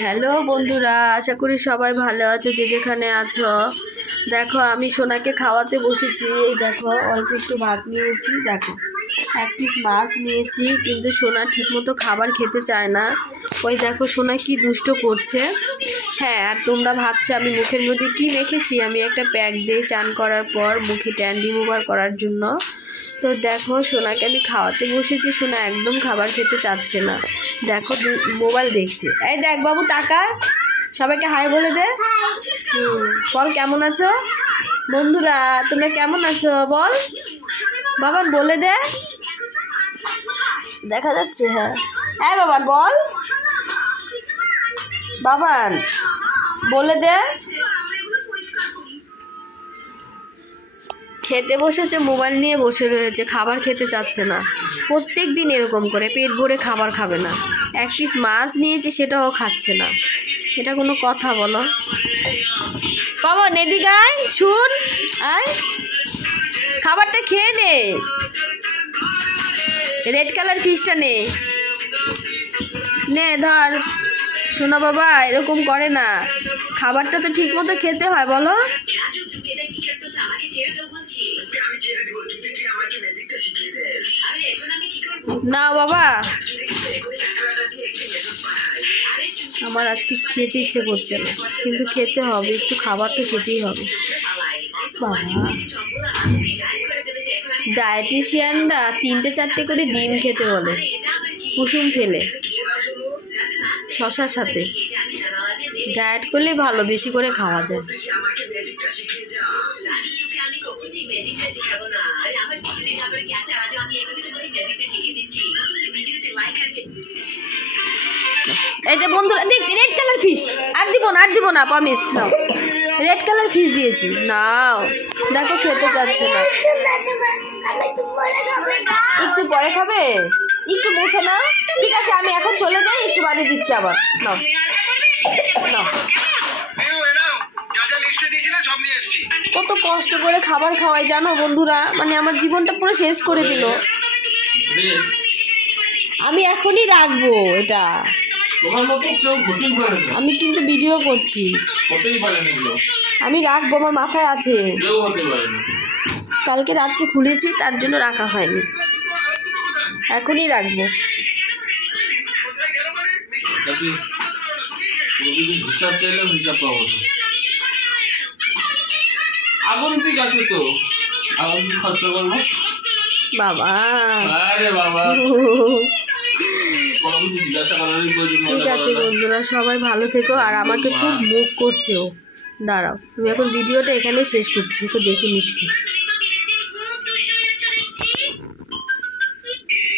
Hello বন্ধুরা, আশা করি সবাই ভালো আছো যে যেখানে আছো। দেখো আমি সোনাকে খাওয়াতে বসেছি। এই দেখো অল্প একটু ভাত নিয়েছি, দেখো এক পিস মাছ নিয়েছি, কিন্তু সোনা ঠিকমতো খাবার খেতে চায় না। ওই দেখো সোনা কি দুষ্ট করছে। হ্যাঁ, আর তোমরা ভাবছো আমি মুখের মধ্যে কি রেখেছি। আমি একটা প্যাক দিই চান করার পর মুখে ট্যান রিমুভার করার জন্য। তো দেখো সোনাকে আমি খাওয়াতে বসেছি, সোনা একদম খাবার খেতে চাচ্ছে না। দেখো মোবাইল দেখছে। এই দেখ বাবু তাকা, সবাইকে হাই বলে দে। বল কেমন আছো বন্ধুরা, তোমরা কেমন আছো বল বাবা, বলে দে। দেখা যাচ্ছে? হ্যাঁ হ্যাঁ বাবান বল, বাবান বলে দে। খেতে বসেছে, মোবাইল নিয়ে বসে রয়েছে, খাবার খেতে চাচ্ছে না। প্রত্যেক দিন এরকম করে পেট ভরে খাবার খাবে না। এক পিস মাছ নিয়েছে সেটাও খাচ্ছে না। এটা কোনো কথা বলো? বাবা এদিকে আয়, শুন, আয় খাবারটা খেয়ে নে। রেড কালার ফিশটা নে, নে ধর। শোনো বাবা, এরকম করে না, খাবারটা তো ঠিক মতো খেতে হয় বলো। না বাবা, আমার আজকে খেতে ইচ্ছে করছে না, কিন্তু খেতে হবে, একটু খাবার তো খেতেই হবে। বাবা, ডায়েটিশিয়ানরা 3-4টে করে ডিম খেতে বলে, কুসুম ফেলে শশার সাথে। ডায়েট করলে ভালো, বেশি করে খাওয়া যায়। এই যে বন্ধুরা দেখছি রেড কালার ফিশ, আর দিব না প্রমিস। নাও, রেড কালার ফিশ দিয়েছি, নাও। দেখো খেতে চাচ্ছে না। একটু পরে খাবে, একটু মুখে না। ঠিক আছে আমি এখন চলে যাই, একটু বাদে দিচ্ছি আবার। নাও নাও। কত কষ্ট করে খাবার খাওয়াই জানো বন্ধুরা, মানে আমার জীবনটা পুরো শেষ করে দিল। আমি এখনই রাখবো এটা, আমি কিন্তু ভিডিও করছি। আমি রাখবো, আমার মাথায় আছে। কালকে রাত্রে খুলেছি, তার জন্য রাখা হয়নি, এখনই রাখবো। আগন্তুক আছে তো, আগন্তুক খরচা করবো বাবা। আরে বাবা ঠিক আছে বন্ধুরা, সবাই ভালো থেকো। আর আমাকে খুব মুখ করছে ও। দাঁড়াও, তুমি এখন ভিডিওটা এখানেই শেষ করছি, একটু দেখে নিচ্ছি।